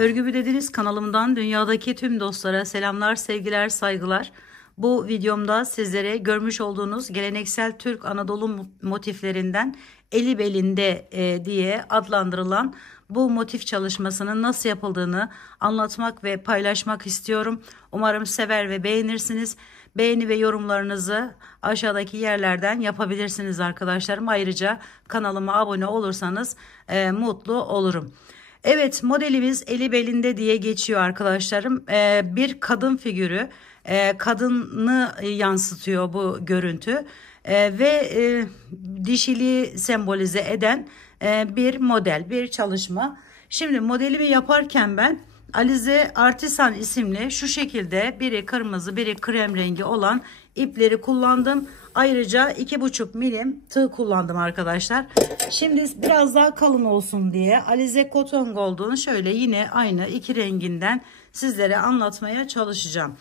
Örgü Dediniz kanalımdan dünyadaki tüm dostlara selamlar, sevgiler, saygılar. Bu videomda sizlere görmüş olduğunuz geleneksel Türk Anadolu motiflerinden eli belinde diye adlandırılan bu motif çalışmasının nasıl yapıldığını anlatmak ve paylaşmak istiyorum. Umarım sever ve beğenirsiniz. Beğeni ve yorumlarınızı aşağıdaki yerlerden yapabilirsiniz arkadaşlarım. Ayrıca kanalıma abone olursanız mutlu olurum. Evet, modelimiz eli belinde diye geçiyor arkadaşlarım. Bir kadın figürü, kadını yansıtıyor bu görüntü. Ve dişiliği sembolize eden bir model, bir çalışma. Şimdi modelimi yaparken ben Alize Artisan isimli şu şekilde biri kırmızı biri krem rengi olan ipleri kullandım. Ayrıca 2,5 milim tığ kullandım arkadaşlar. Şimdi biraz daha kalın olsun diye Alize Cotton Gold'un şöyle yine aynı iki renginden sizlere anlatmaya çalışacağım.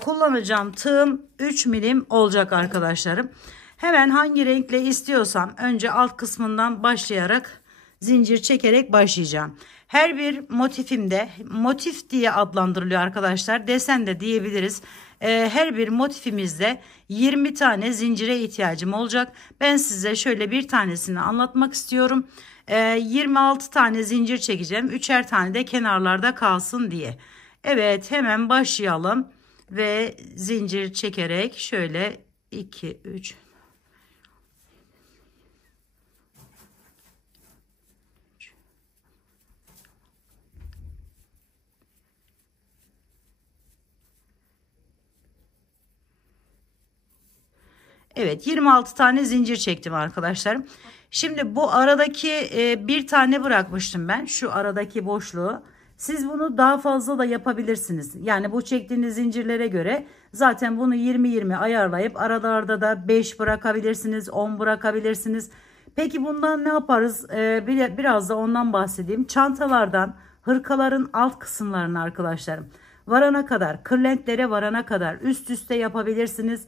Kullanacağım tığım 3 milim olacak arkadaşlarım. Hemen hangi renkle istiyorsam önce alt kısmından başlayarak zincir çekerek başlayacağım. Her bir motifimde motif diye adlandırılıyor arkadaşlar. Desen de diyebiliriz. Her bir motifimizde 20 tane zincire ihtiyacım olacak. Ben size şöyle bir tanesini anlatmak istiyorum. 26 tane zincir çekeceğim. 3'er tane de kenarlarda kalsın diye. Evet, hemen başlayalım. Ve zincir çekerek şöyle 2, 3... Evet, 26 tane zincir çektim arkadaşlarım. Şimdi bu aradaki bir tane bırakmıştım ben. Şu aradaki boşluğu. Siz bunu daha fazla da yapabilirsiniz. Yani bu çektiğiniz zincirlere göre zaten bunu 20-20 ayarlayıp aralarda da 5 bırakabilirsiniz, 10 bırakabilirsiniz. Peki bundan ne yaparız? Biraz da ondan bahsedeyim. Çantalardan hırkaların alt kısımlarını arkadaşlarım varana kadar, kırlentlere varana kadar üst üste yapabilirsiniz.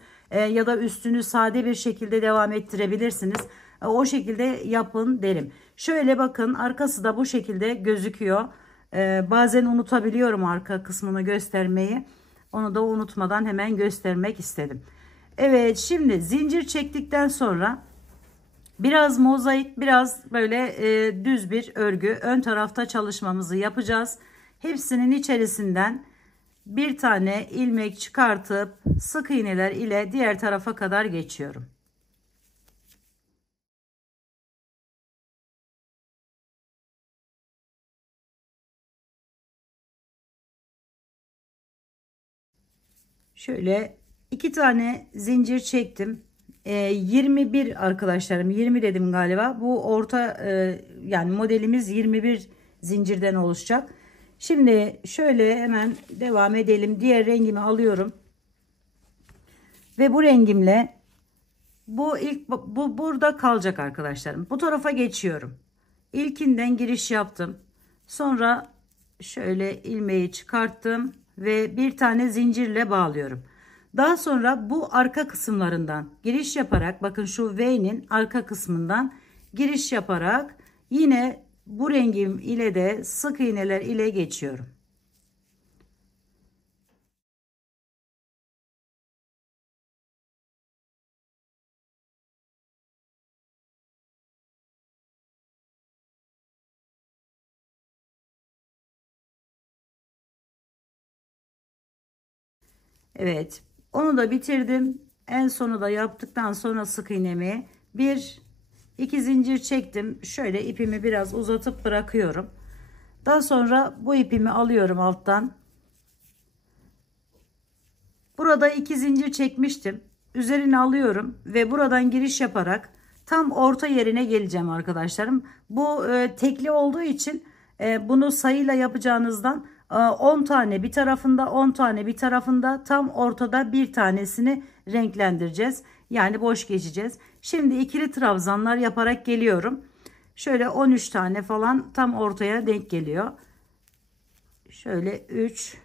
Ya da üstünü sade bir şekilde devam ettirebilirsiniz. O şekilde yapın derim. Şöyle bakın, arkası da bu şekilde gözüküyor. Bazen unutabiliyorum arka kısmını göstermeyi. Onu da unutmadan hemen göstermek istedim. Evet, şimdi zincir çektikten sonra biraz mozaik, biraz böyle düz bir örgü ön tarafta çalışmamızı yapacağız. Hepsinin içerisinden bir tane ilmek çıkartıp sık iğneler ile diğer tarafa kadar geçiyorum. Şöyle 2 tane zincir çektim. 21 arkadaşlarım, 20 dedim galiba. Bu orta yani modelimiz 21 zincirden oluşacak. Şimdi şöyle hemen devam edelim. Diğer rengimi alıyorum. Ve bu rengimle bu burada kalacak arkadaşlarım. Bu tarafa geçiyorum. İlkinden giriş yaptım. Sonra şöyle ilmeği çıkarttım ve bir tane zincirle bağlıyorum. Daha sonra bu arka kısımlarından giriş yaparak, bakın şu V'nin arka kısmından giriş yaparak yine bu rengim ile de sık iğneler ile geçiyorum. Evet, onu da bitirdim. En sonu da yaptıktan sonra sık iğnemi iki zincir çektim. Şöyle ipimi biraz uzatıp bırakıyorum. Daha sonra bu ipimi alıyorum alttan. Burada 2 zincir çekmiştim. Üzerine alıyorum ve buradan giriş yaparak tam orta yerine geleceğim arkadaşlarım. Bu tekli olduğu için bunu sayıyla yapacağınızdan 10 tane bir tarafında, 10 tane bir tarafında, tam ortada bir tanesini renklendireceğiz. Yani boş geçeceğiz. Şimdi ikili trabzanlar yaparak geliyorum. Şöyle 13 tane falan tam ortaya denk geliyor. Şöyle 3.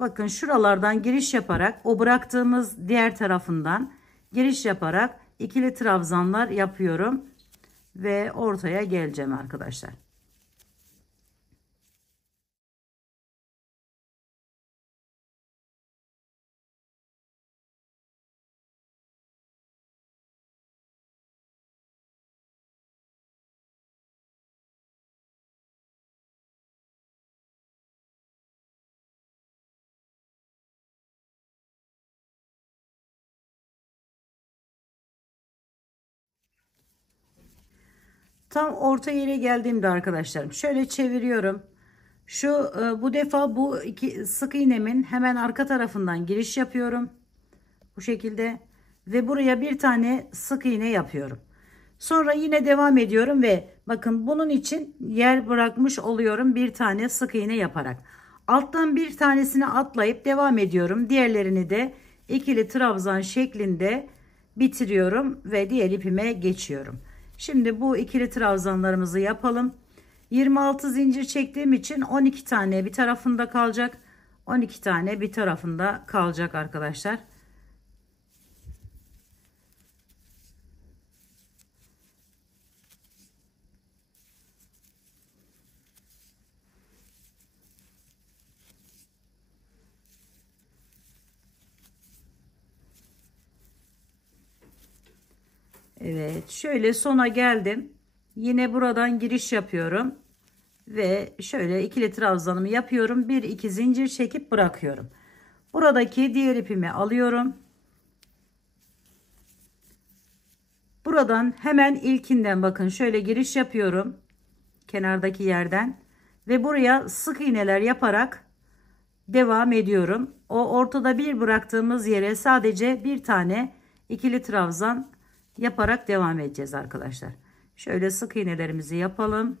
Bakın şuralardan giriş yaparak o bıraktığımız diğer tarafından giriş yaparak ikili trabzanlar yapıyorum ve ortaya geleceğim arkadaşlar. Tam orta yere geldiğimde arkadaşlarım şöyle çeviriyorum. Bu defa bu iki sık iğnemin hemen arka tarafından giriş yapıyorum. Bu şekilde ve buraya bir tane sık iğne yapıyorum. Sonra yine devam ediyorum ve bakın bunun için yer bırakmış oluyorum bir tane sık iğne yaparak. Alttan bir tanesini atlayıp devam ediyorum. Diğerlerini de ikili trabzan şeklinde bitiriyorum ve diğer ipime geçiyorum. Şimdi bu ikili trabzanlarımızı yapalım. 26 zincir çektiğim için 12 tane bir tarafında kalacak. 12 tane bir tarafında kalacak arkadaşlar. Evet, şöyle sona geldim. Yine buradan giriş yapıyorum ve şöyle ikili trabzanımı yapıyorum. Bir iki zincir çekip bırakıyorum. Buradaki diğer ipimi alıyorum. Buradan hemen ilkinden bakın şöyle giriş yapıyorum. Kenardaki yerden ve buraya sık iğneler yaparak devam ediyorum. O ortada bir bıraktığımız yere sadece bir tane ikili trabzan yaparak devam edeceğiz arkadaşlar. Şöyle sık iğnelerimizi yapalım.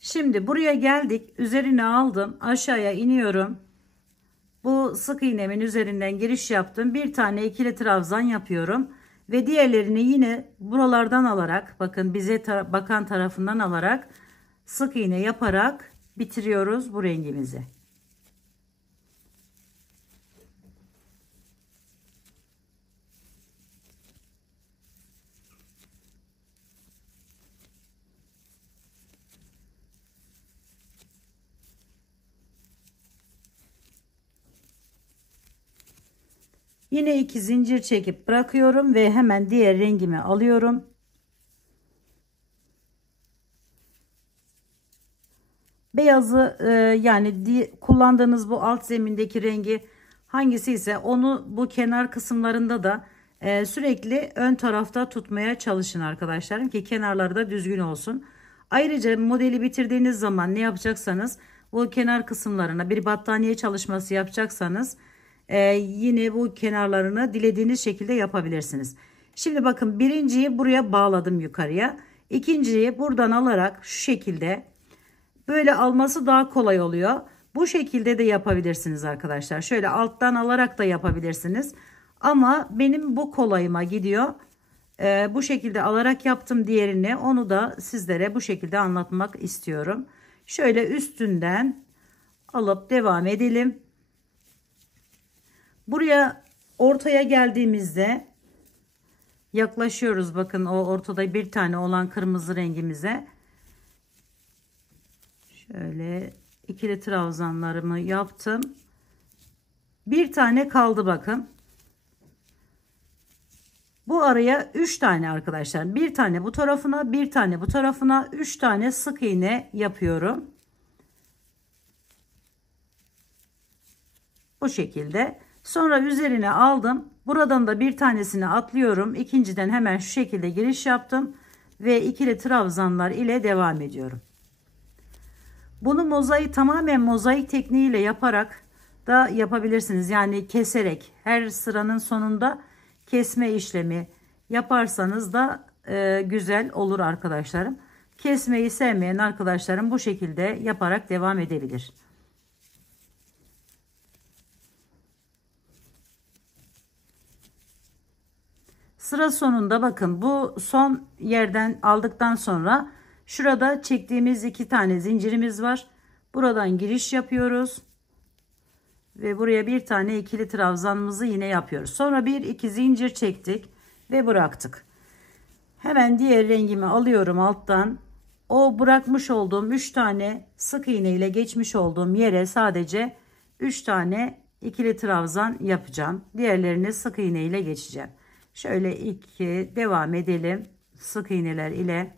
Şimdi buraya geldik. Üzerine aldım. Aşağıya iniyorum. Bu sık iğnemin üzerinden giriş yaptım. Bir tane ikili trabzan yapıyorum. Ve diğerlerini yine buralardan alarak bakın bize bakan tarafından alarak sık iğne yaparak bitiriyoruz bu rengimizi. Yine iki zincir çekip bırakıyorum ve hemen diğer rengimi alıyorum. Beyazı yani kullandığınız bu alt zemindeki rengi hangisi ise onu bu kenar kısımlarında da sürekli ön tarafta tutmaya çalışın arkadaşlarım ki kenarları da düzgün olsun. Ayrıca modeli bitirdiğiniz zaman ne yapacaksanız bu kenar kısımlarına bir battaniye çalışması yapacaksanız yine bu kenarlarını dilediğiniz şekilde yapabilirsiniz. Şimdi bakın birinciyi buraya bağladım yukarıya. İkinciyi buradan alarak şu şekilde böyle alması daha kolay oluyor. Bu şekilde de yapabilirsiniz arkadaşlar. Şöyle alttan alarak da yapabilirsiniz. Ama benim bu kolayıma gidiyor. Bu şekilde alarak yaptım diğerini. Onu da sizlere bu şekilde anlatmak istiyorum. Şöyle üstünden alıp devam edelim. Buraya ortaya geldiğimizde yaklaşıyoruz. Bakın o ortada bir tane olan kırmızı rengimize. Şöyle ikili trabzanlarımı yaptım. Bir tane kaldı bakın. Bu araya 3 tane arkadaşlar. Bir tane bu tarafına, bir tane bu tarafına, 3 tane sık iğne yapıyorum. Bu şekilde. Sonra üzerine aldım. Buradan da bir tanesini atlıyorum. İkinciden hemen şu şekilde giriş yaptım ve ikili trabzanlar ile devam ediyorum. Bunu tamamen mozaik tekniğiyle yaparak da yapabilirsiniz. Yani keserek her sıranın sonunda kesme işlemi yaparsanız da güzel olur arkadaşlarım. Kesmeyi sevmeyen arkadaşlarım bu şekilde yaparak devam edebilir. Sıra sonunda bakın bu son yerden aldıktan sonra şurada çektiğimiz 2 tane zincirimiz var. Buradan giriş yapıyoruz. Ve buraya bir tane ikili trabzanımızı yine yapıyoruz. Sonra bir iki zincir çektik ve bıraktık. Hemen diğer rengimi alıyorum alttan. O bırakmış olduğum 3 tane sık iğne ile geçmiş olduğum yere sadece 3 tane ikili trabzan yapacağım. Diğerlerini sık iğne ile geçeceğim. Şöyle devam edelim sık iğneler ile.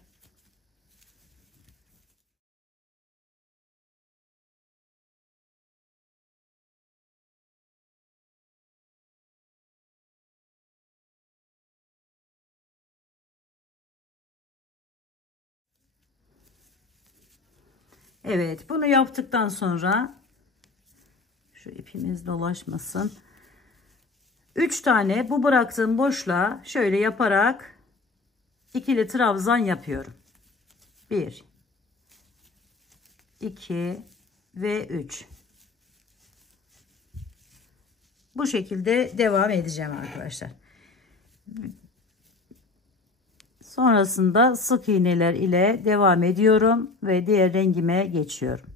Evet, bunu yaptıktan sonra şu ipimiz dolaşmasın. 3 tane bu bıraktığım boşluğa şöyle yaparak ikili trabzan yapıyorum. 1 2 ve 3. Bu şekilde devam edeceğim arkadaşlar. Sonrasında sık iğneler ile devam ediyorum ve diğer rengime geçiyorum.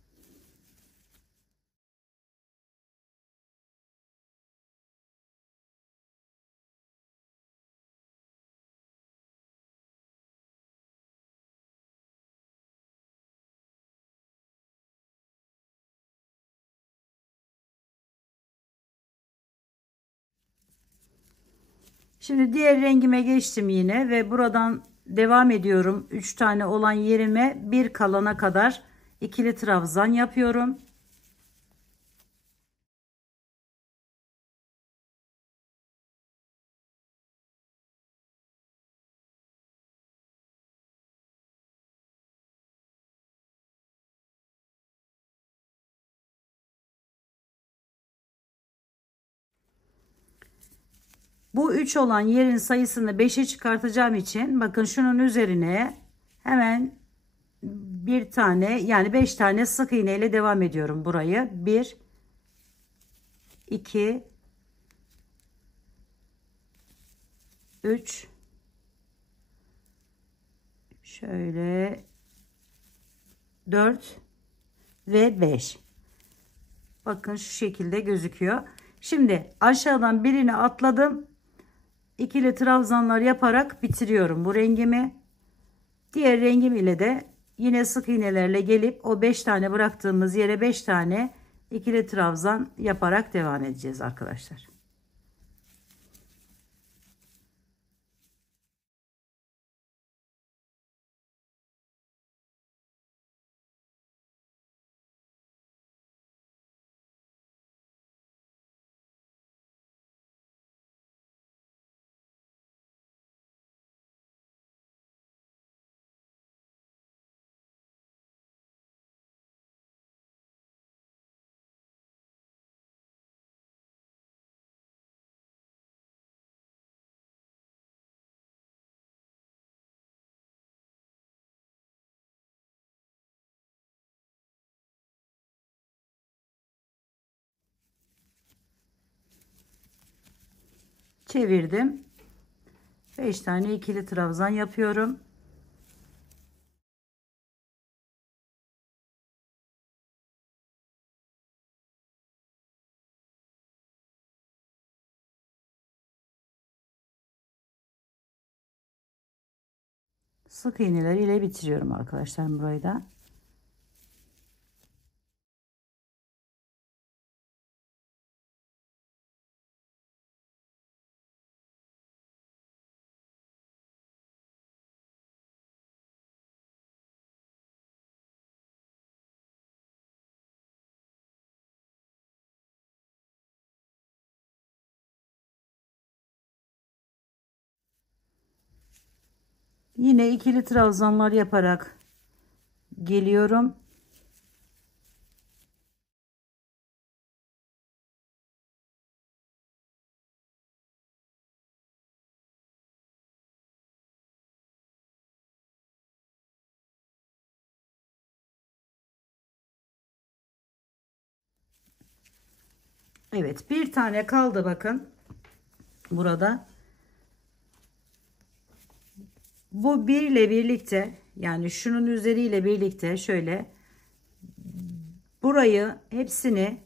Şimdi diğer rengime geçtim yine ve buradan devam ediyorum. 3 tane olan yerime bir kalana kadar ikili trabzan yapıyorum. Bu 3 olan yerin sayısını 5'e çıkartacağım için bakın şunun üzerine hemen bir tane yani 5 tane sık iğne ile devam ediyorum burayı. 1 2 3 şöyle 4 ve 5. Bakın şu şekilde gözüküyor. Şimdi aşağıdan birini atladım. İkili trabzanlar yaparak bitiriyorum bu rengimi. Diğer rengim ile de yine sık iğnelerle gelip o 5 tane bıraktığımız yere 5 tane ikili trabzan yaparak devam edeceğiz arkadaşlar. Çevirdim. 5 tane ikili trabzan yapıyorum. Sık iğneler ile bitiriyorum arkadaşlar burayı da. Yine ikili trabzanlar yaparak geliyorum. Evet, bir tane kaldı bakın burada. Bu bir ile birlikte yani şunun üzeriyle birlikte şöyle burayı hepsini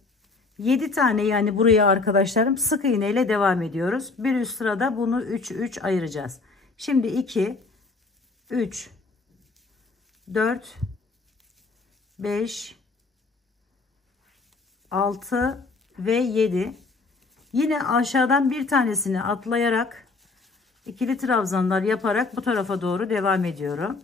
7 tane yani buraya arkadaşlarım sık iğne ile devam ediyoruz. Bir üst sırada bunu 3 ayıracağız. Şimdi 2 3 4 5 6 ve 7. Yine aşağıdan bir tanesini atlayarak ikili trabzanlar yaparak bu tarafa doğru devam ediyorum.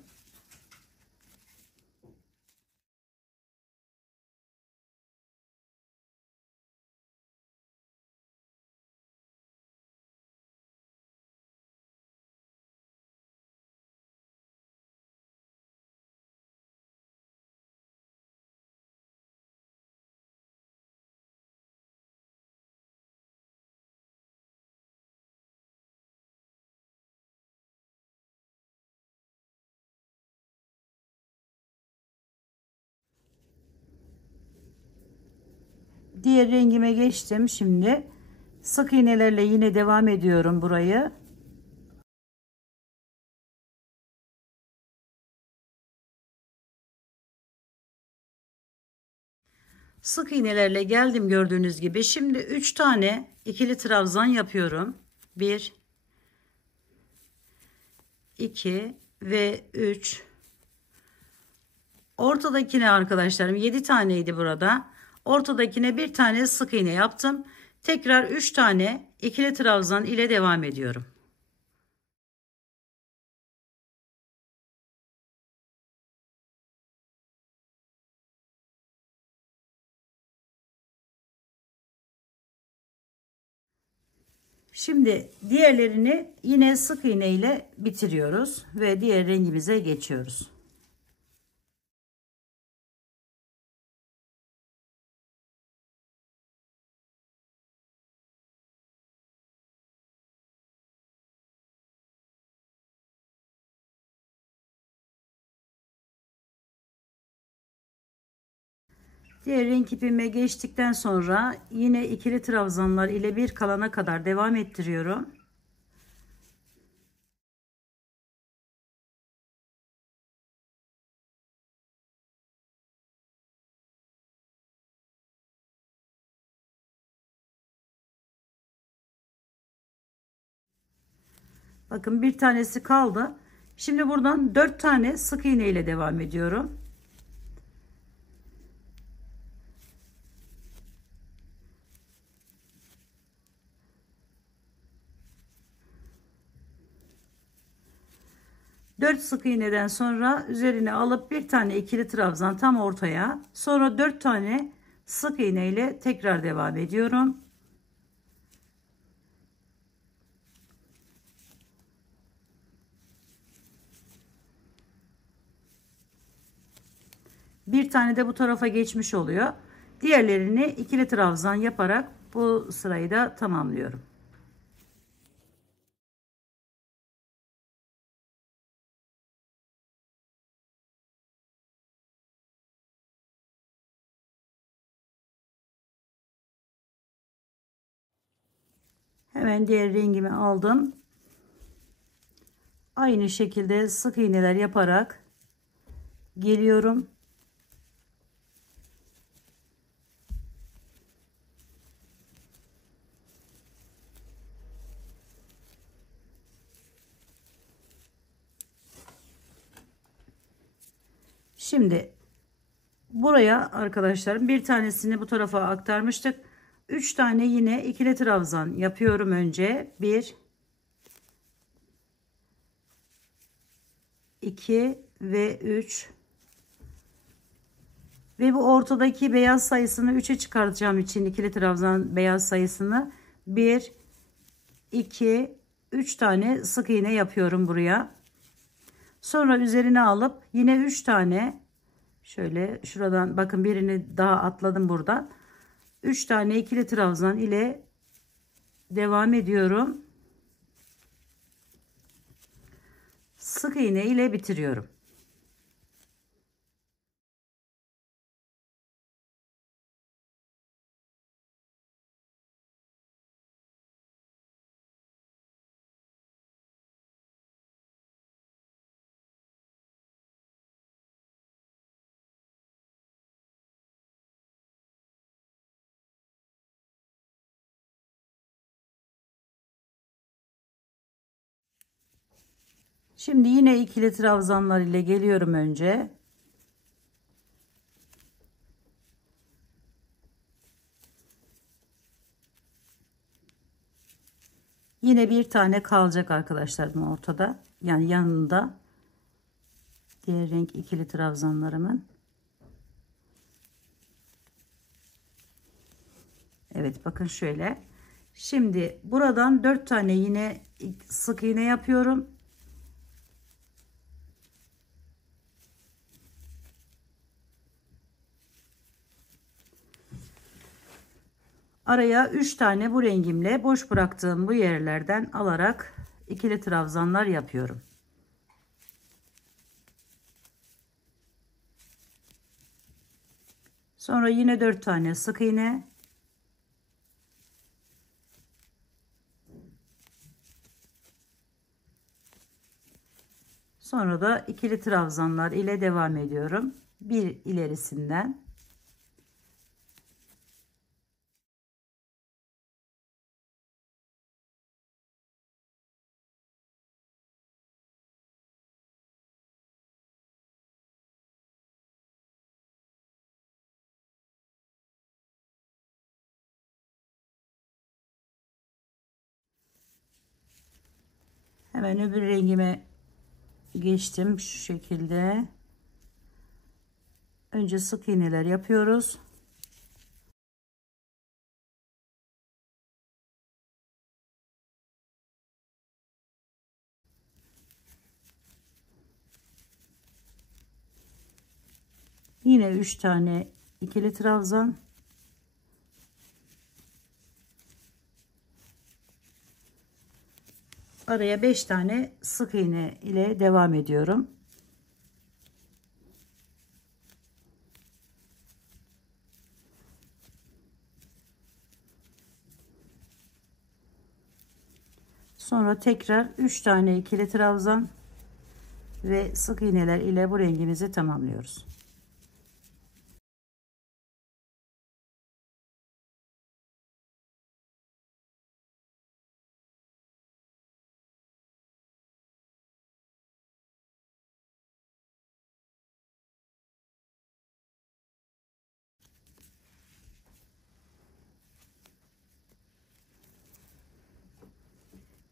Diğer rengime geçtim. Şimdi sık iğnelerle yine devam ediyorum burayı. Sık iğnelerle geldim gördüğünüz gibi. Şimdi 3 tane ikili trabzan yapıyorum. 1 2 ve 3. Ortadakine arkadaşlarım 7 taneydi burada. Ortadakine bir tane sık iğne yaptım. Tekrar 3 tane ikili trabzan ile devam ediyorum. Şimdi diğerlerini yine sık iğne ile bitiriyoruz ve diğer rengimize geçiyoruz. Diğer renk ipime geçtikten sonra yine ikili trabzanlar ile bir kalana kadar devam ettiriyorum. Bakın bir tanesi kaldı. Şimdi buradan 4 tane sık iğne ile devam ediyorum. Dört sık iğneden sonra üzerine alıp bir tane ikili trabzan tam ortaya, sonra 4 tane sık iğne ile tekrar devam ediyorum. Bir tane de bu tarafa geçmiş oluyor. Diğerlerini ikili trabzan yaparak bu sırayı da tamamlıyorum. Hemen diğer rengimi aldım. Aynı şekilde sık iğneler yaparak geliyorum. Şimdi buraya arkadaşlarım bir tanesini bu tarafa aktarmıştık. 3 tane yine ikili trabzan yapıyorum önce. 1 2 ve 3 ve bu ortadaki beyaz sayısını 3'e çıkartacağım için ikili trabzan beyaz sayısını 1 2 3 tane sık iğne yapıyorum buraya. Sonra üzerine alıp yine 3 tane şöyle şuradan bakın birini daha atladım buradan. 3 tane ikili trabzan ile devam ediyorum. Sık iğne ile bitiriyorum. Şimdi yine ikili trabzanlar ile geliyorum önce. Yine bir tane kalacak arkadaşlarım ortada. Yani yanında diğer renk ikili trabzanlarımın. Evet bakın şöyle. Şimdi buradan 4 tane yine sık iğne yapıyorum. Araya 3 tane bu rengimle boş bıraktığım bu yerlerden alarak ikili trabzanlar yapıyorum. Sonra yine 4 tane sık iğne. Sonra da ikili trabzanlar ile devam ediyorum. Bir ilerisinden. Hemen öbür rengime geçtim şu şekilde. Önce sık iğneler yapıyoruz. Yine 3 tane ikili trabzan. Araya 5 tane sık iğne ile devam ediyorum. Sonra tekrar 3 tane ikili trabzan ve sık iğneler ile bu rengimizi tamamlıyoruz.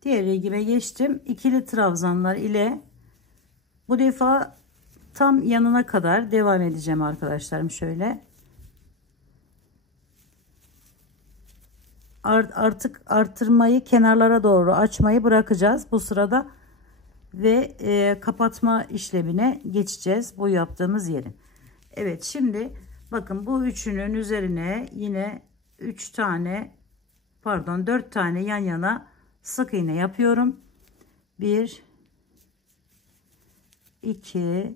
Diğer rengime geçtim. İkili trabzanlar ile bu defa tam yanına kadar devam edeceğim arkadaşlarım. Şöyle artık artırmayı, kenarlara doğru açmayı bırakacağız bu sırada ve kapatma işlemine geçeceğiz bu yaptığımız yerin. Evet, şimdi bakın bu üçünün üzerine yine 3 tane, pardon, 4 tane yan yana sık iğne yapıyorum. 1 2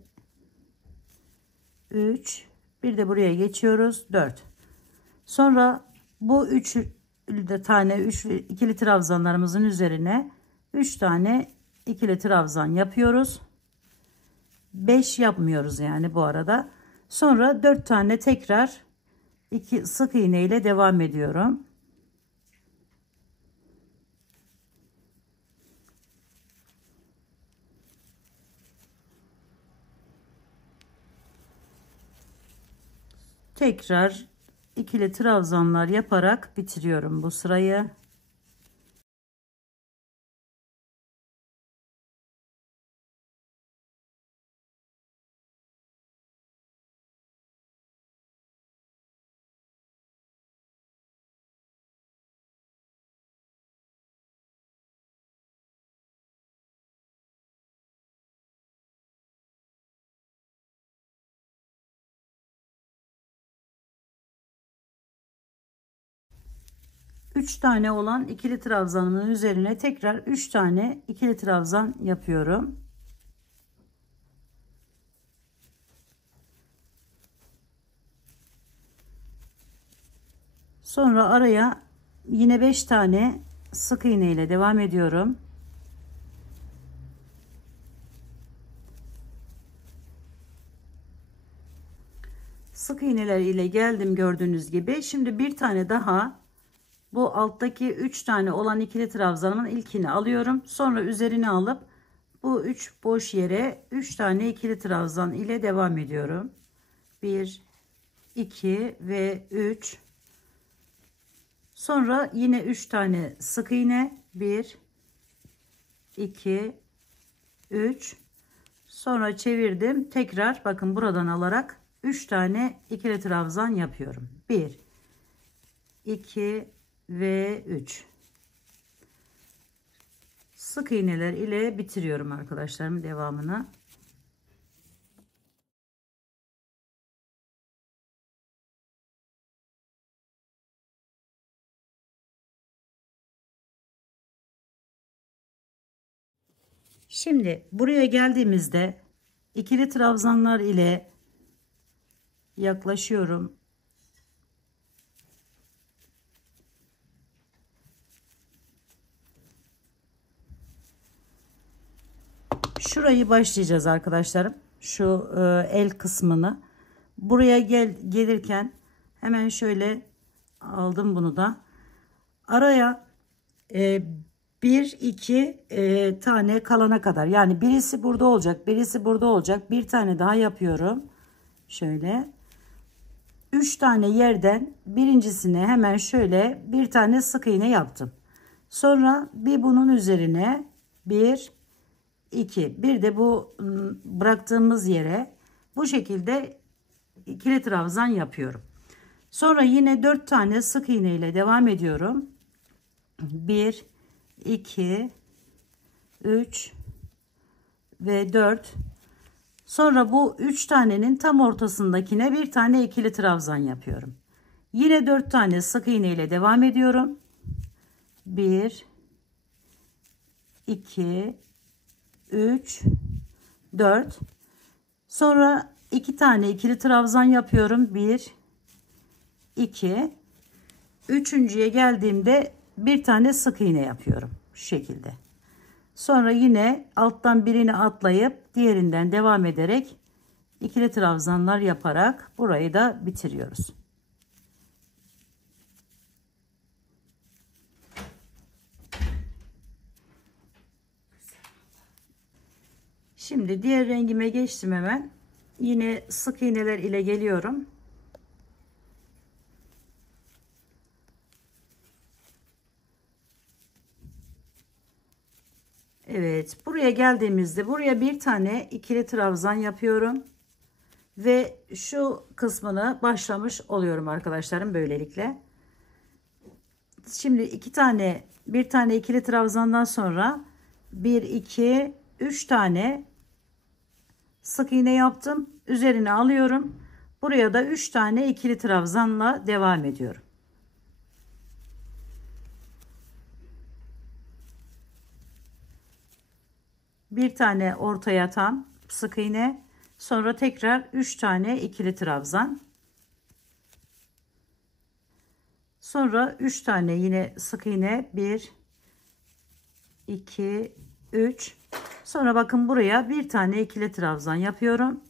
3, bir de buraya geçiyoruz, 4. Sonra bu 3 tane ikili trabzanlarımızın üzerine 3 tane ikili trabzan yapıyoruz. 5 yapmıyoruz yani bu arada. Sonra 4 tane tekrar 2 sık iğne ile devam ediyorum. Tekrar ikili trabzanlar yaparak bitiriyorum bu sırayı. Üç tane olan ikili trabzanımın üzerine tekrar 3 tane ikili trabzan yapıyorum. Sonra araya yine 5 tane sık iğne ile devam ediyorum. Sık iğneler ile geldim gördüğünüz gibi. Şimdi bir tane daha bu alttaki 3 tane olan ikili trabzanımın ilkini alıyorum. Sonra üzerine alıp bu 3 boş yere 3 tane ikili trabzan ile devam ediyorum. 1 2 ve 3. Sonra yine 3 tane sık iğne, 1 2 3. Sonra çevirdim, tekrar bakın buradan alarak 3 tane ikili trabzan yapıyorum. 1 2 ve 3. Sık iğneler ile bitiriyorum arkadaşlarım devamını. Şimdi buraya geldiğimizde ikili trabzanlar ile yaklaşıyorum. Şurayı başlayacağız arkadaşlarım. Şu el kısmını. Buraya gelirken hemen şöyle aldım bunu da. Araya bir iki tane kalana kadar, yani birisi burada olacak, birisi burada olacak. Bir tane daha yapıyorum. Şöyle 3 tane yerden birincisine hemen şöyle bir tane sık iğne yaptım. Sonra bir bunun üzerine bir, iki, bir de bu bıraktığımız yere bu şekilde ikili trabzan yapıyorum. Sonra yine 4 tane sık iğne ile devam ediyorum. 1, 2, 3 ve 4. Sonra bu 3 tanenin tam ortasındakine bir tane ikili trabzan yapıyorum. Yine 4 tane sık iğne ile devam ediyorum. 1, 2, 3, 4. Sonra 2 tane ikili trabzan yapıyorum. 1, 2. Üçüncüye geldiğimde bir tane sık iğne yapıyorum. Şu şekilde. Sonra yine alttan birini atlayıp diğerinden devam ederek ikili trabzanlar yaparak burayı da bitiriyoruz. Şimdi diğer rengime geçtim hemen. Yine sık iğneler ile geliyorum. Evet, buraya geldiğimizde buraya bir tane ikili trabzan yapıyorum ve şu kısmını başlamış oluyorum arkadaşlarım böylelikle. Şimdi bir tane ikili trabzandan sonra 1, 2, 3 tane sık iğne yaptım. Üzerine alıyorum. Buraya da 3 tane ikili trabzanla devam ediyorum. Bir tane ortaya tam sık iğne, sonra tekrar 3 tane ikili trabzan, sonra 3 tane yine sık iğne, 1, 2, 3. Sonra bakın buraya bir tane ikili trabzan yapıyorum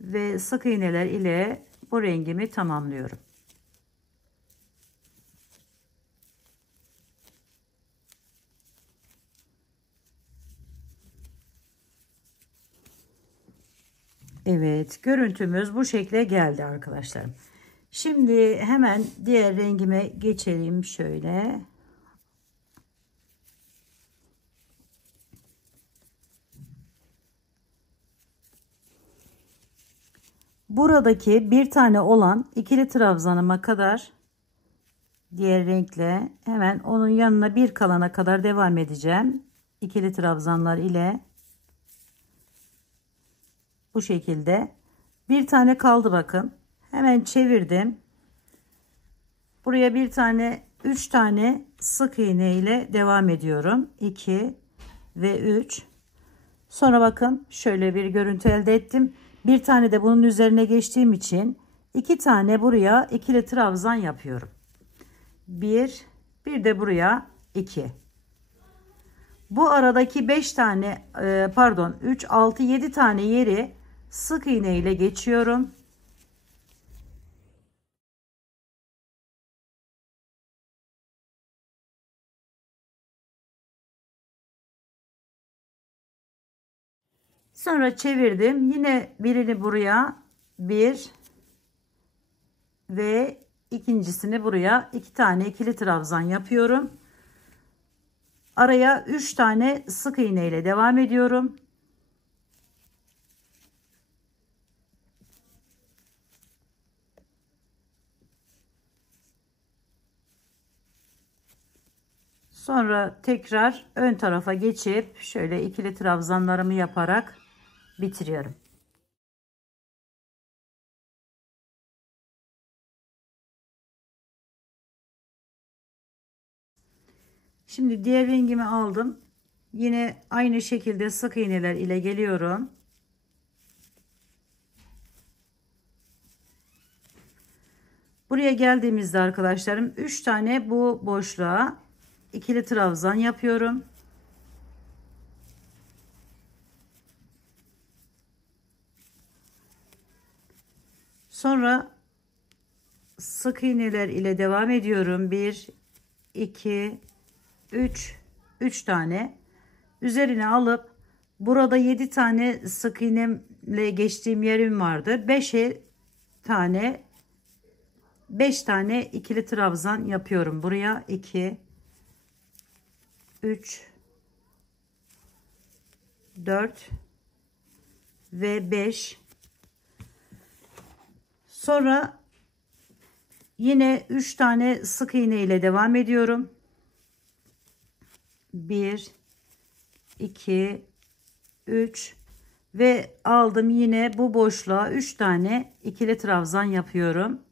ve sık iğneler ile bu rengimi tamamlıyorum. Evet, görüntümüz bu şekle geldi arkadaşlarım. Şimdi hemen diğer rengime geçelim şöyle. Buradaki bir tane olan ikili trabzanıma kadar diğer renkle hemen onun yanına bir kalana kadar devam edeceğim. İkili trabzanlar ile bu şekilde. Bir tane kaldı bakın. Hemen çevirdim. Buraya bir tane, 3 tane sık iğne ile devam ediyorum. 2 ve 3. Sonra bakın şöyle bir görüntü elde ettim. Bir tane de bunun üzerine geçtiğim için 2 tane buraya ikili trabzan yapıyorum. Bir de buraya 2. Bu aradaki 5 tane pardon 3, 6, 7 tane yeri sık iğne ile geçiyorum. Sonra çevirdim. Yine birini buraya, bir ve ikincisini buraya 2 tane ikili trabzan yapıyorum. Araya 3 tane sık iğne ile devam ediyorum. Sonra tekrar ön tarafa geçip şöyle ikili trabzanlarımı yaparak bitiriyorum. Şimdi diğer rengimi aldım. Yine aynı şekilde sık iğneler ile geliyorum. Buraya geldiğimizde arkadaşlarım 3 tane bu boşluğa ikili trabzan yapıyorum. Sonra sık iğneler ile devam ediyorum. 1 2 3 tane üzerine alıp burada 7 tane sık iğnemle geçtiğim yerim vardır. 5 tane ikili trabzan yapıyorum. Buraya 2 3 4 ve 5. Sonra yine 3 tane sık iğne ile devam ediyorum. 1 2 3 ve aldım, yine bu boşluğa 3 tane ikili trabzan yapıyorum.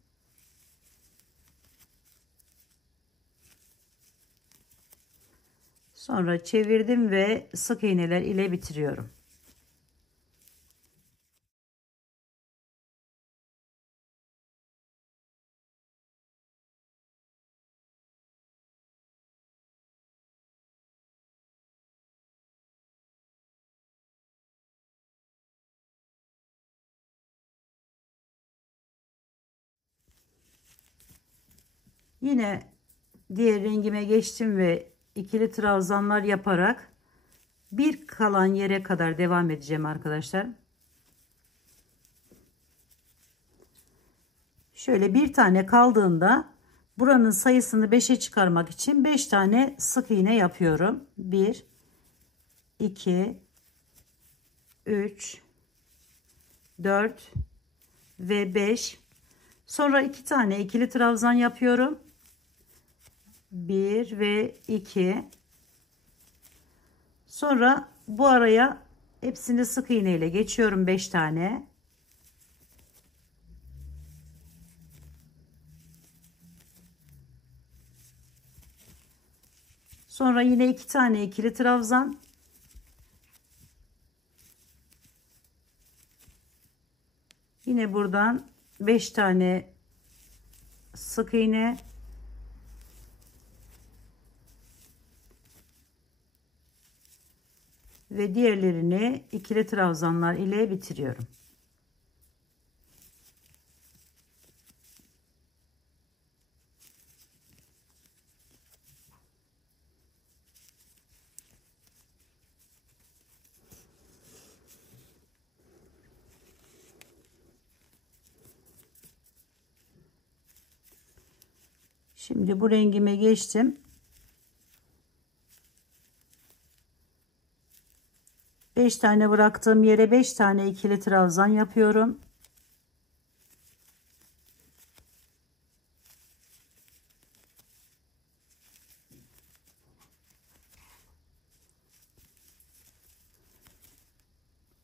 Sonra çevirdim ve sık iğneler ile bitiriyorum. Yine diğer rengime geçtim ve ikili trabzanlar yaparak bir kalan yere kadar devam edeceğim arkadaşlar. Şöyle bir tane kaldığında buranın sayısını 5'e çıkarmak için 5 tane sık iğne yapıyorum. 1 2 3 4 ve 5. Sonra 2 tane ikili trabzan yapıyorum. 1 ve 2. Sonra bu araya hepsini sık iğne ile geçiyorum, 5 tane. Sonra yine 2 tane ikili trabzan. Yine buradan 5 tane sık iğne. Ve diğerlerini ikili trabzanlar ile bitiriyorum. Şimdi bu rengime geçtim. 5 tane bıraktığım yere 5 tane ikili trabzan yapıyorum.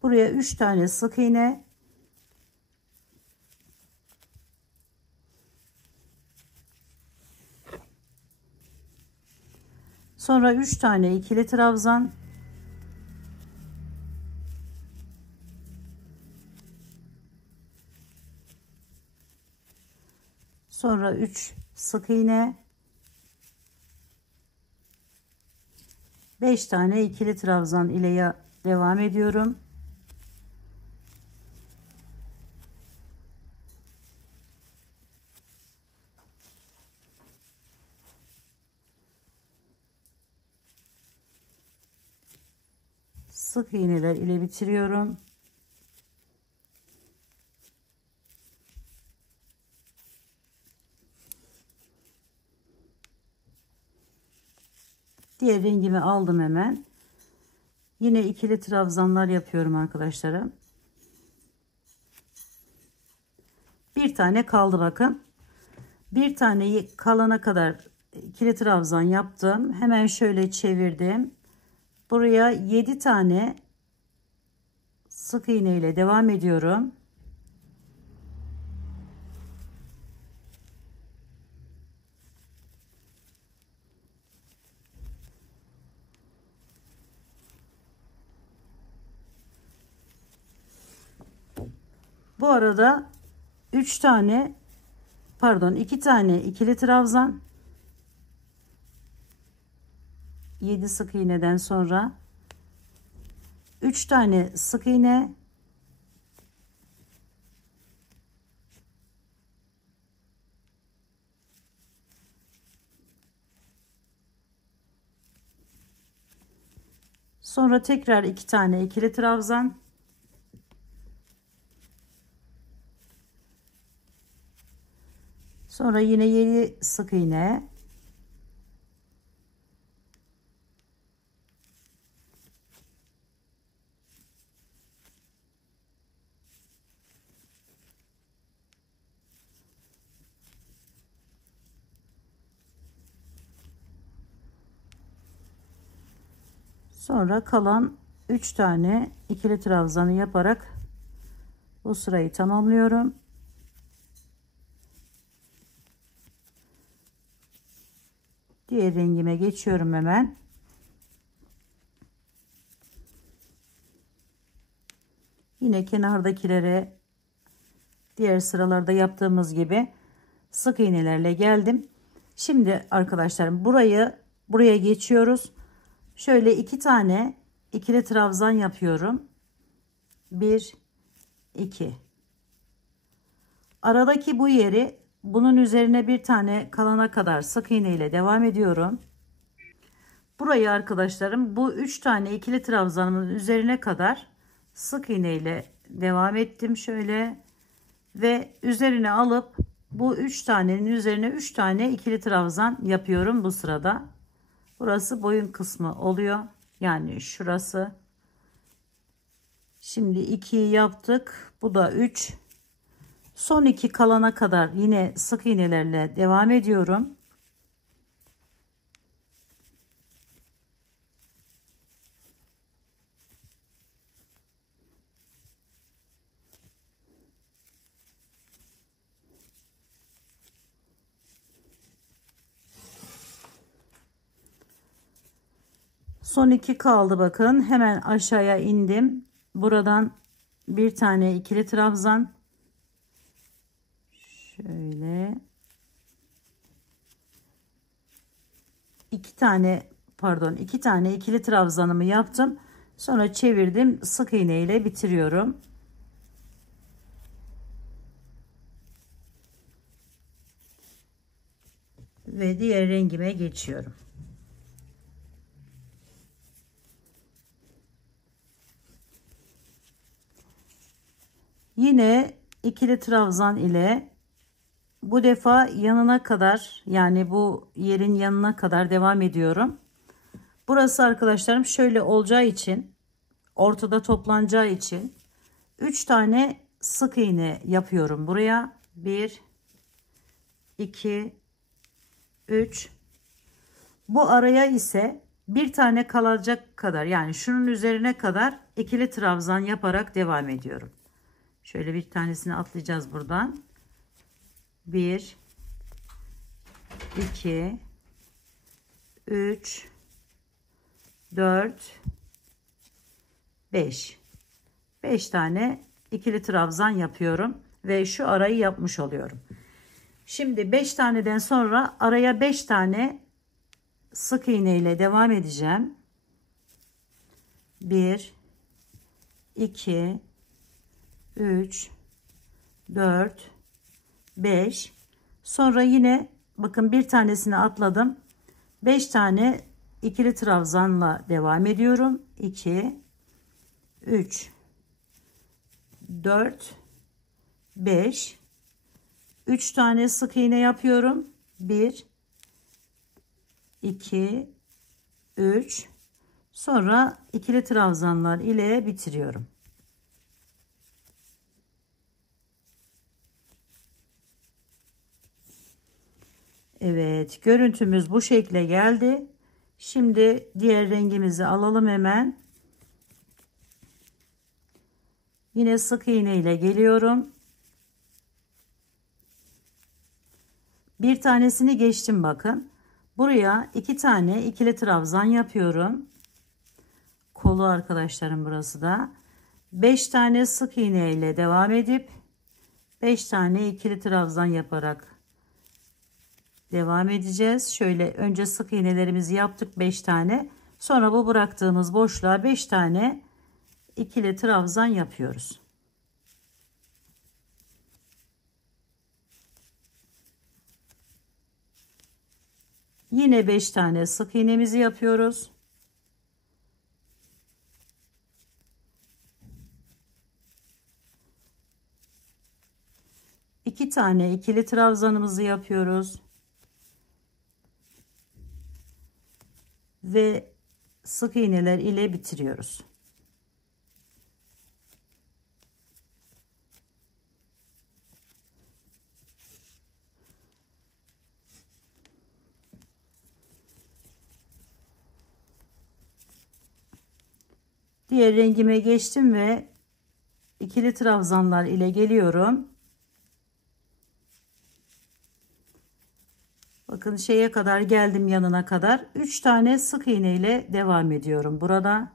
Buraya 3 tane sık iğne. Sonra 3 tane ikili trabzan. Sonra 3 sık iğne. 5 tane ikili trabzan ile devam ediyorum. Sık iğneler ile bitiriyorum. Diğer rengimi aldım hemen. Yine ikili trabzanlar yapıyorum arkadaşlarım. Bir tane kaldı bakın. Bir tane kalana kadar ikili trabzan yaptım. Hemen şöyle çevirdim. Buraya 7 tane sık iğne ile devam ediyorum. Bu arada 2 tane ikili trabzan, 7 sık iğneden sonra 3 tane sık iğne, Sonra tekrar 2 tane ikili trabzan. Sonra yine 7 sık iğne. Sonra kalan 3 tane ikili trabzanı yaparak bu sırayı tamamlıyorum. Diğer rengime geçiyorum hemen. Yine kenardakilere diğer sıralarda yaptığımız gibi sık iğnelerle geldim. Şimdi arkadaşlarım buraya geçiyoruz. Şöyle 2 tane ikili trabzan yapıyorum. 1 2. Aradaki bu yeri bunun üzerine bir tane kalana kadar sık iğne ile devam ediyorum. Burayı arkadaşlarım bu 3 tane ikili trabzanımın üzerine kadar sık iğne ile devam ettim şöyle ve üzerine alıp bu 3 tanenin üzerine 3 tane ikili trabzan yapıyorum bu sırada. Burası boyun kısmı oluyor. Yani şurası. Şimdi 2'yi yaptık. Bu da 3. Son 2 kalana kadar yine sık iğnelerle devam ediyorum. Son 2 kaldı bakın. Hemen aşağıya indim. Buradan bir tane ikili trabzan. Şöyle. 2 tane ikili trabzanımı yaptım. Sonra çevirdim. Sık iğne ile bitiriyorum. Ve diğer rengime geçiyorum. Yine ikili trabzan ile bu defa yanına kadar, yani bu yerin yanına kadar devam ediyorum. Burası arkadaşlarım şöyle olacağı için, ortada toplanacağı için 3 tane sık iğne yapıyorum buraya. 1 2 3. Bu araya ise bir tane kalacak kadar, yani şunun üzerine kadar ikili trabzan yaparak devam ediyorum. Şöyle bir tanesini atlayacağız buradan. 1 2 3 4 5 tane ikili trabzan yapıyorum ve şu arayı yapmış oluyorum. Şimdi 5 taneden sonra araya 5 tane sık iğne ile devam edeceğim. 1 2 3 4 5. Sonra yine bakın bir tanesini atladım. 5 tane ikili trabzanla devam ediyorum. 2 3 4 5. 3 tane sık iğne yapıyorum. 1 2 3. Sonra ikili trabzanlar ile bitiriyorum. Evet, görüntümüz bu şekle geldi. Şimdi diğer rengimizi alalım hemen. Yine sık iğne ile geliyorum. Bir tanesini geçtim bakın. Buraya 2 tane ikili trabzan yapıyorum. Kolu arkadaşlarım burası da. 5 tane sık iğne ile devam edip 5 tane ikili trabzan yaparak devam edeceğiz. Şöyle önce sık iğnelerimizi yaptık 5 tane. Sonra bu bıraktığımız boşluğa 5 tane ikili trabzan yapıyoruz. Yine 5 tane sık iğnemizi yapıyoruz. 2 tane ikili trabzanımızı yapıyoruz ve sık iğneler ile bitiriyoruz. Diğer rengime geçtim ve ikili trabzanlar ile geliyorum. Bakın şeye kadar geldim, yanına kadar 3 tane sık iğne ile devam ediyorum burada.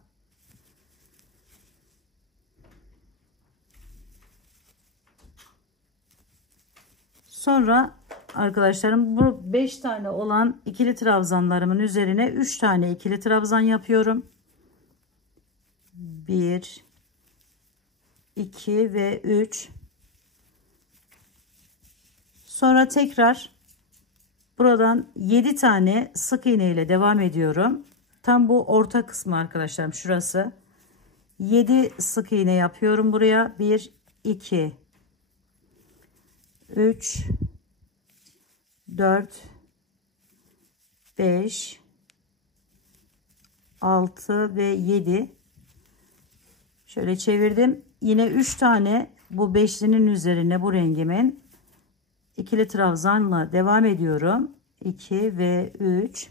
Sonra arkadaşlarım, bu 5 tane olan ikili trabzanlarımın üzerine 3 tane ikili trabzan yapıyorum. 1 2 ve 3. Sonra tekrar buradan 7 tane sık iğne ile devam ediyorum. Tam bu orta kısmı arkadaşlarım, şurası. 7 sık iğne yapıyorum buraya. 1 2 3 4 5 6 ve 7. Şöyle çevirdim. Yine 3 tane bu beşlinin üzerine bu rengimin ikili trabzanla devam ediyorum. 2 ve 3.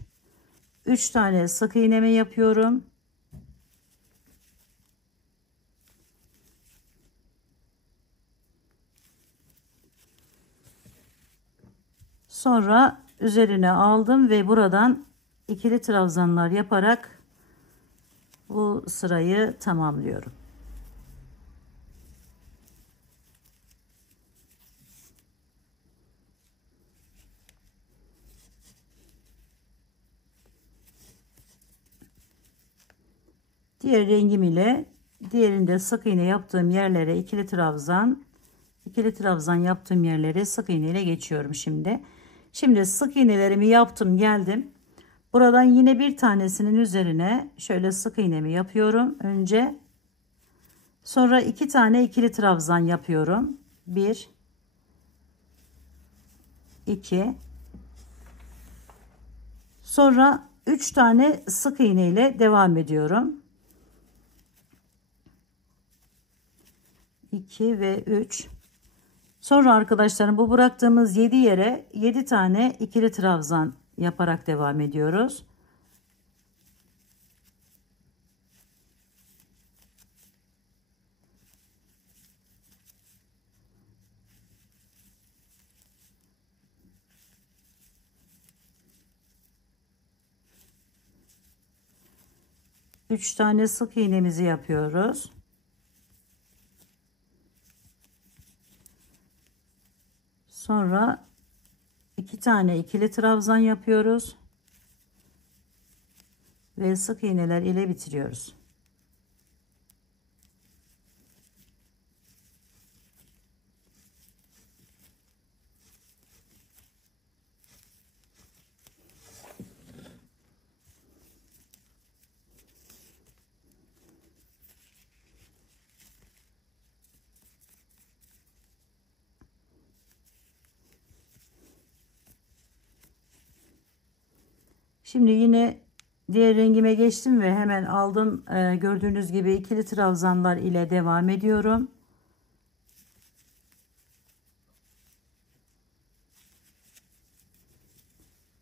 3 tane sık iğnemi yapıyorum. Sonra üzerine aldım ve buradan ikili trabzanlar yaparak bu sırayı tamamlıyorum. Diğer rengim ile diğerinde sık iğne yaptığım yerlere ikili trabzan yaptığım yerlere sık iğne ile geçiyorum şimdi. Şimdi sık iğnelerimi yaptım, geldim. Buradan yine bir tanesinin üzerine şöyle sık iğnemi yapıyorum önce. Sonra 2 tane ikili trabzan yapıyorum. 1 2. Sonra 3 tane sık iğne ile devam ediyorum. 2 ve 3. Sonra arkadaşlarım, bu bıraktığımız 7 yere 7 tane ikili trabzan yaparak devam ediyoruz. Üç tane sık iğnemizi yapıyoruz. Sonra 2 tane ikili trabzan yapıyoruz ve sık iğneler ile bitiriyoruz. Şimdi yine diğer rengime geçtim ve hemen aldım. Gördüğünüz gibi ikili trabzanlar ile devam ediyorum.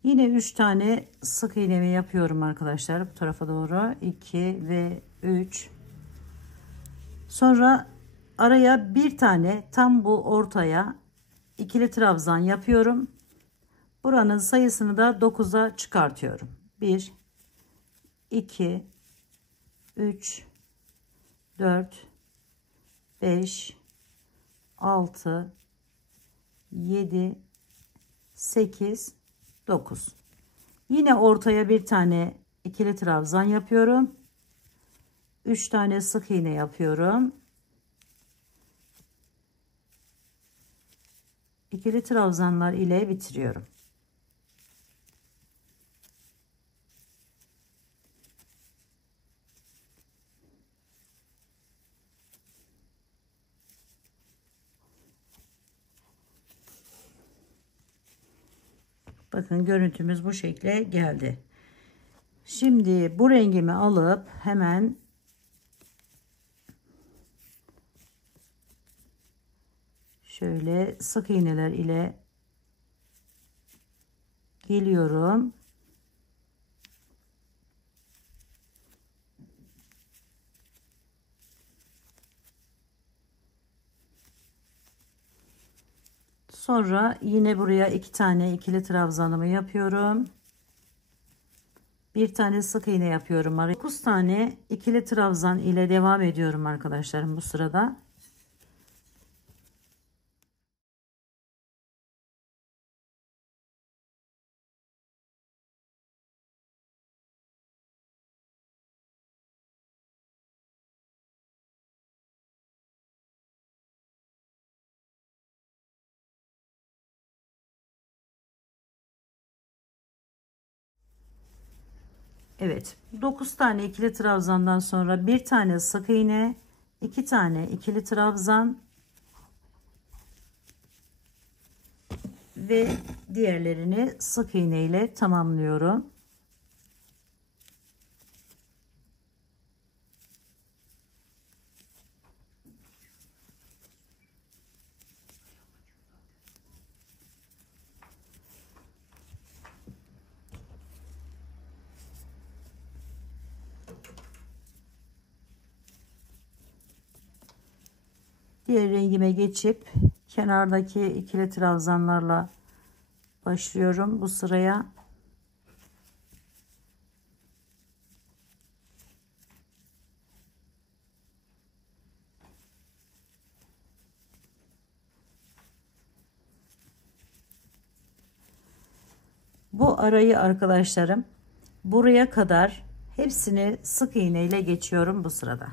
Yine 3 tane sık iğnemi yapıyorum arkadaşlar, bu tarafa doğru. 2 ve 3. Sonra araya bir tane, tam bu ortaya ikili trabzan yapıyorum. Buranın sayısını da 9'a çıkartıyorum. 1 2 3 4 5 6 7 8 9. Yine ortaya bir tane ikili trabzan yapıyorum. 3 tane sık iğne yapıyorum. İkili trabzanlar ile bitiriyorum. Bakın görüntümüz bu şekle geldi. Şimdi bu rengimi alıp hemen şöyle sık iğneler ile geliyorum. Sonra yine buraya 2 tane ikili trabzanımı yapıyorum. Bir tane sık iğne yapıyorum. 9 tane ikili trabzan ile devam ediyorum arkadaşlarım bu sırada. Evet, 9 tane ikili trabzandan sonra bir tane sık iğne, 2 tane ikili trabzan ve diğerlerini sık iğne ile tamamlıyorum. Diğer rengime geçip kenardaki ikili trabzanlarla başlıyorum bu sıraya. Bu arayı arkadaşlarım buraya kadar hepsini sık iğne ile geçiyorum bu sırada.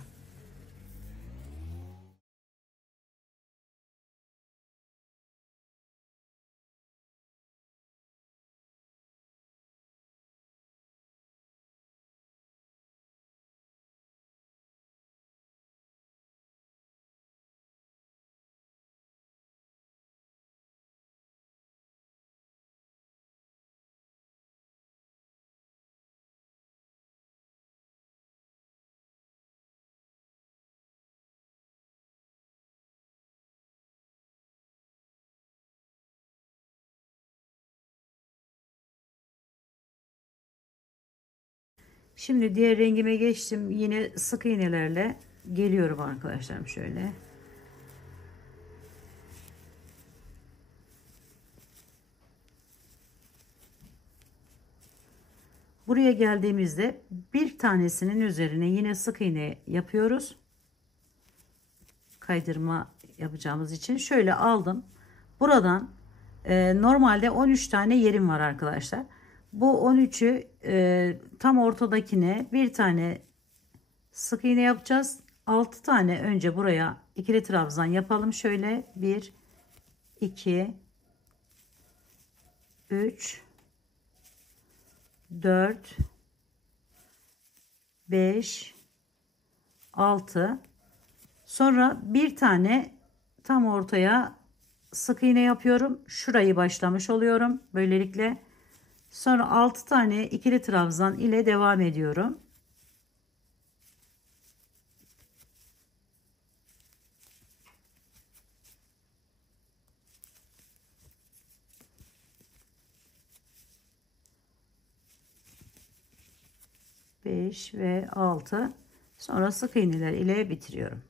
Şimdi diğer rengime geçtim. Yine sık iğnelerle geliyorum arkadaşlarım şöyle. Buraya geldiğimizde bir tanesinin üzerine yine sık iğne yapıyoruz. Kaydırma yapacağımız için şöyle aldım. Buradan normalde 13 tane yerim var arkadaşlar. Bu 13'ü tam ortadakine bir tane sık iğne yapacağız. 6 tane önce buraya ikili trabzan yapalım. Şöyle 1, 2, 3, 4, 5, 6. Sonra bir tane tam ortaya sık iğne yapıyorum. Şurayı başlamış oluyorum. Böylelikle sonra 6 tane ikili trabzan ile devam ediyorum. Beş ve 6. Sonra sık iğneler ile bitiriyorum.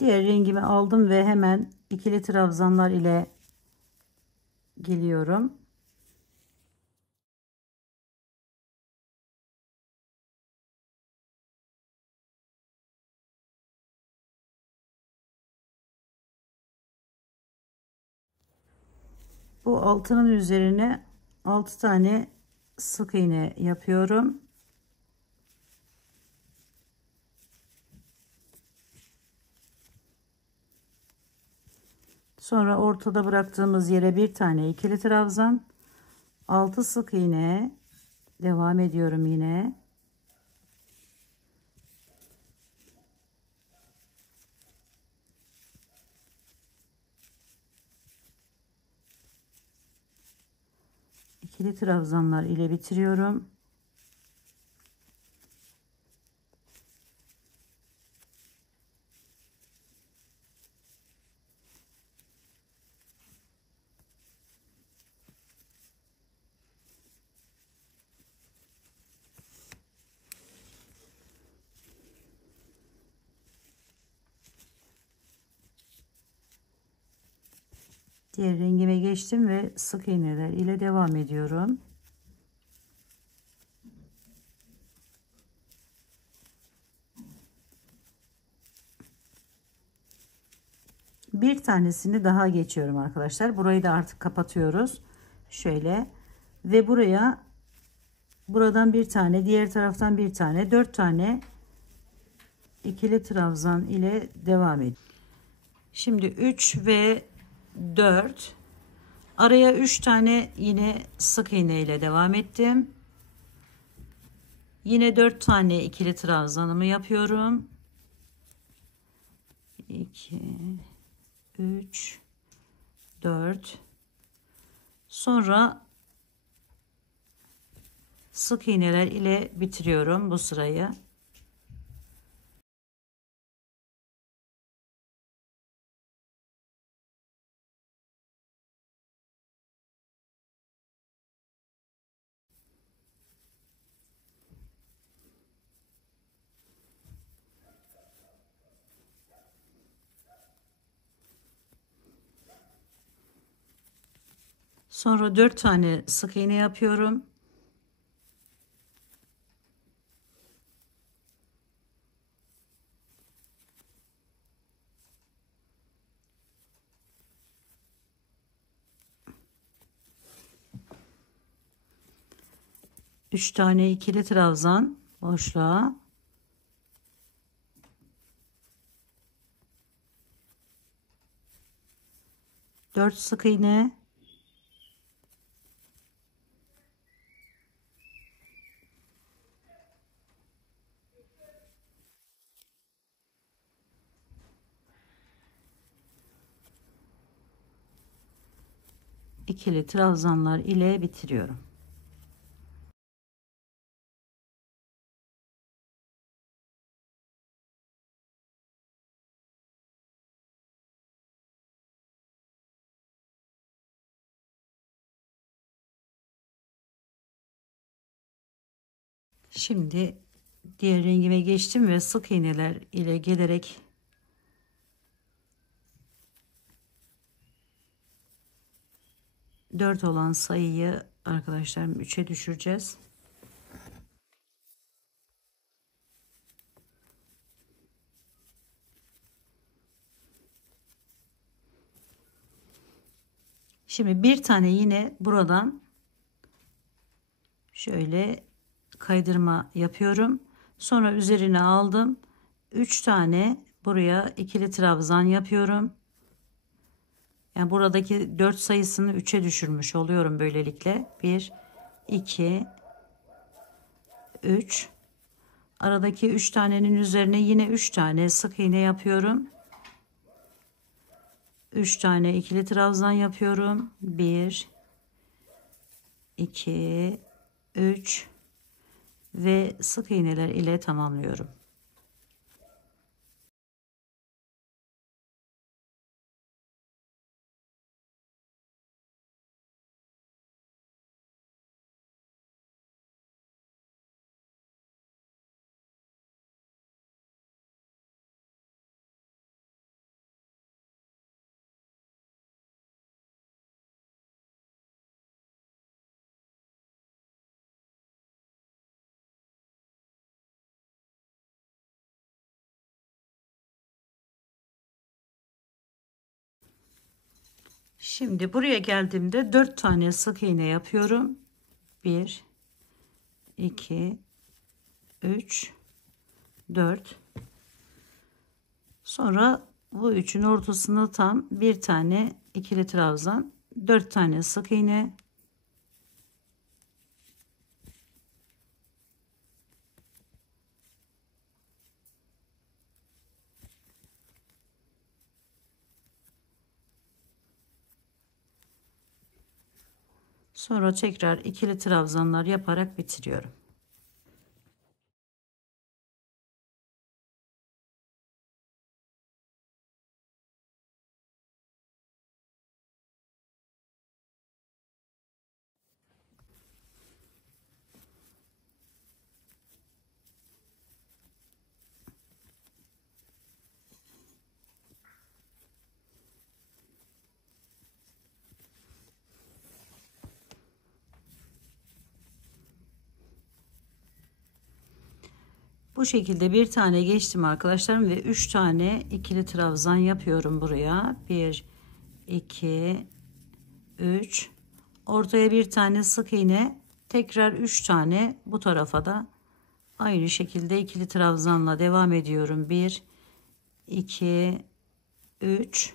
Diğer rengimi aldım ve hemen ikili trabzanlar ile geliyorum. Bu altının üzerine 6 tane sık iğne yapıyorum. Sonra ortada bıraktığımız yere bir tane ikili trabzan, 6 sık iğne, devam ediyorum yine. İkili trabzanlar ile bitiriyorum. Diğer rengime geçtim ve sık iğneler ile devam ediyorum. Bir tanesini daha geçiyorum arkadaşlar. Burayı da artık kapatıyoruz. Şöyle ve buraya, buradan bir tane, diğer taraftan bir tane, 4 tane ikili trabzan ile devam ediyorum. Şimdi 3 ve 4, araya 3 tane yine sık iğne ile devam ettim. Yine 4 tane ikili trabzanımı yapıyorum. 2 3 4, sonra sık iğneler ile bitiriyorum bu sırayı. Sonra 4 tane sık iğne yapıyorum. Üç tane ikili trabzan boşluğa. Dört sık iğne. İkili trabzanlar ile bitiriyorum. Şimdi diğer rengime geçtim ve sık iğneler ile gelerek dört olan sayıyı arkadaşlar 3'e düşüreceğiz. Şimdi bir tane yine buradan şöyle kaydırma yapıyorum. Sonra üzerine aldım. 3 tane buraya ikili trabzan yapıyorum. Yani buradaki 4 sayısını 3'e düşürmüş oluyorum böylelikle. 1 2 3, aradaki 3 tanenin üzerine yine 3 tane sık iğne yapıyorum. 3 tane ikili trabzan yapıyorum. 1 2 3 ve sık iğneler ile tamamlıyorum. Şimdi buraya geldiğimde 4 tane sık iğne yapıyorum. 1 2 3 4, sonra Bu üçün ortasında tam bir tane ikili trabzan, 4 tane sık iğne, sonra tekrar ikili trabzanlar yaparak bitiriyorum. Bu şekilde bir tane geçtim arkadaşlarım ve 3 tane ikili trabzan yapıyorum buraya. 1 2 3, ortaya bir tane sık iğne, tekrar 3 tane bu tarafa da aynı şekilde ikili trabzanla devam ediyorum. 1 2 3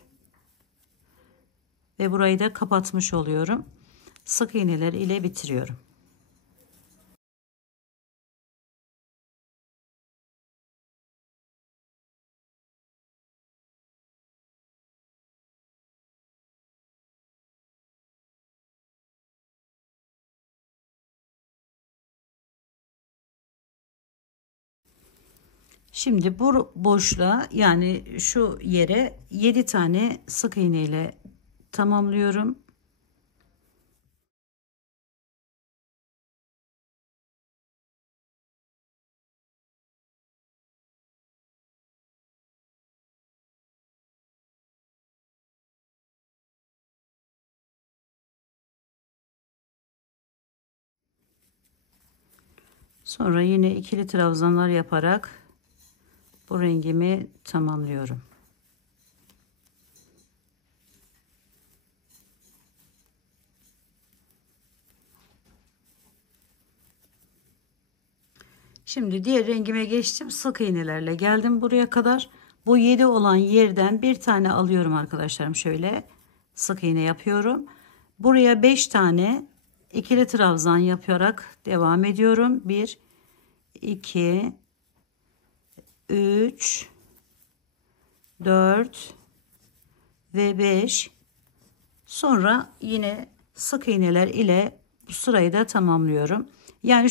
ve burayı da kapatmış oluyorum. Sık iğneler ile bitiriyorum. Şimdi bu boşluğa, yani şu yere 7 tane sık iğne ile tamamlıyorum. Sonra yine ikili trabzanlar yaparak bu rengimi tamamlıyorum. Şimdi diğer rengime geçtim. Sık iğnelerle geldim buraya kadar. Bu 7 olan yerden bir tane alıyorum arkadaşlarım. Şöyle sık iğne yapıyorum. Buraya 5 tane ikili trabzan yaparak devam ediyorum. 1 2 3 4 ve 5. Sonra yine sık iğneler ile bu sırayı da tamamlıyorum. Yani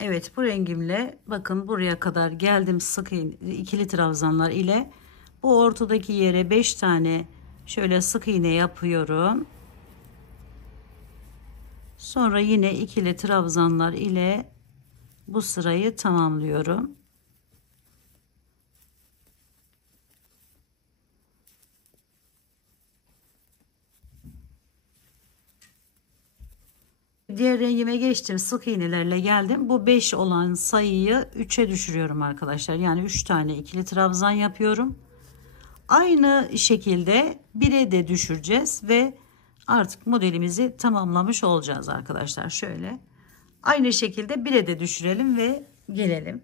evet, bu rengimle bakın buraya kadar geldim. Sık iğne, ikili trabzanlar ile bu ortadaki yere 5 tane şöyle sık iğne yapıyorum. Sonra yine ikili trabzanlar ile bu sırayı tamamlıyorum. Diğer rengime geçtim. Sık iğnelerle geldim. Bu 5 olan sayıyı 3'e düşürüyorum arkadaşlar. Yani 3 tane ikili trabzan yapıyorum. Aynı şekilde 1'e de düşüreceğiz ve artık modelimizi tamamlamış olacağız arkadaşlar. Şöyle aynı şekilde 1'e de düşürelim ve gelelim.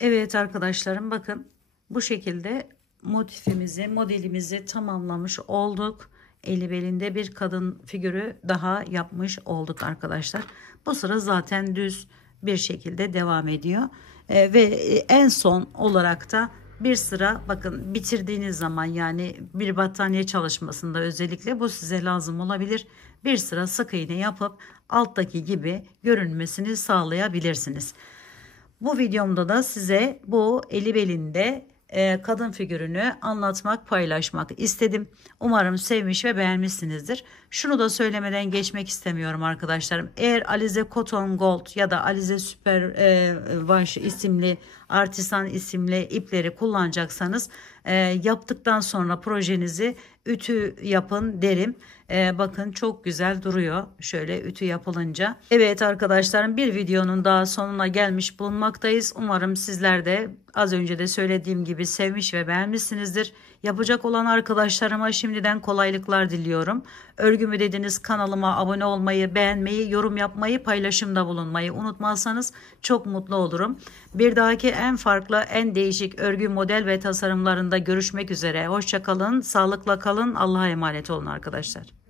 Evet arkadaşlarım, bakın bu şekilde modelimizi tamamlamış olduk. Eli belinde bir kadın figürü daha yapmış olduk arkadaşlar. Bu sıra zaten düz bir şekilde devam ediyor. Ve en son olarak da bir sıra, bakın bitirdiğiniz zaman, yani bir battaniye çalışmasında özellikle bu size lazım olabilir. Bir sıra sık iğne yapıp alttaki gibi görünmesini sağlayabilirsiniz. Bu videomda da size bu eli belinde kadın figürünü anlatmak, paylaşmak istedim. Umarım sevmiş ve beğenmişsinizdir. Şunu da söylemeden geçmek istemiyorum arkadaşlarım. Eğer Alize Cotton Gold ya da Alize Super Wash isimli Artisan isimli ipleri kullanacaksanız yaptıktan sonra projenizi ütü yapın derim. Bakın çok güzel duruyor şöyle ütü yapılınca. Evet arkadaşlarım, bir videonun daha sonuna gelmiş bulunmaktayız. Umarım sizler de az önce de söylediğim gibi sevmiş ve beğenmişsinizdir. Yapacak olan arkadaşlarıma şimdiden kolaylıklar diliyorum. Örgümü dediniz, kanalıma abone olmayı, beğenmeyi, yorum yapmayı, paylaşımda bulunmayı unutmazsanız çok mutlu olurum. Bir dahaki en farklı, en değişik örgü model ve tasarımlarında görüşmek üzere. Hoşça kalın, sağlıkla kalın, Allah'a emanet olun arkadaşlar.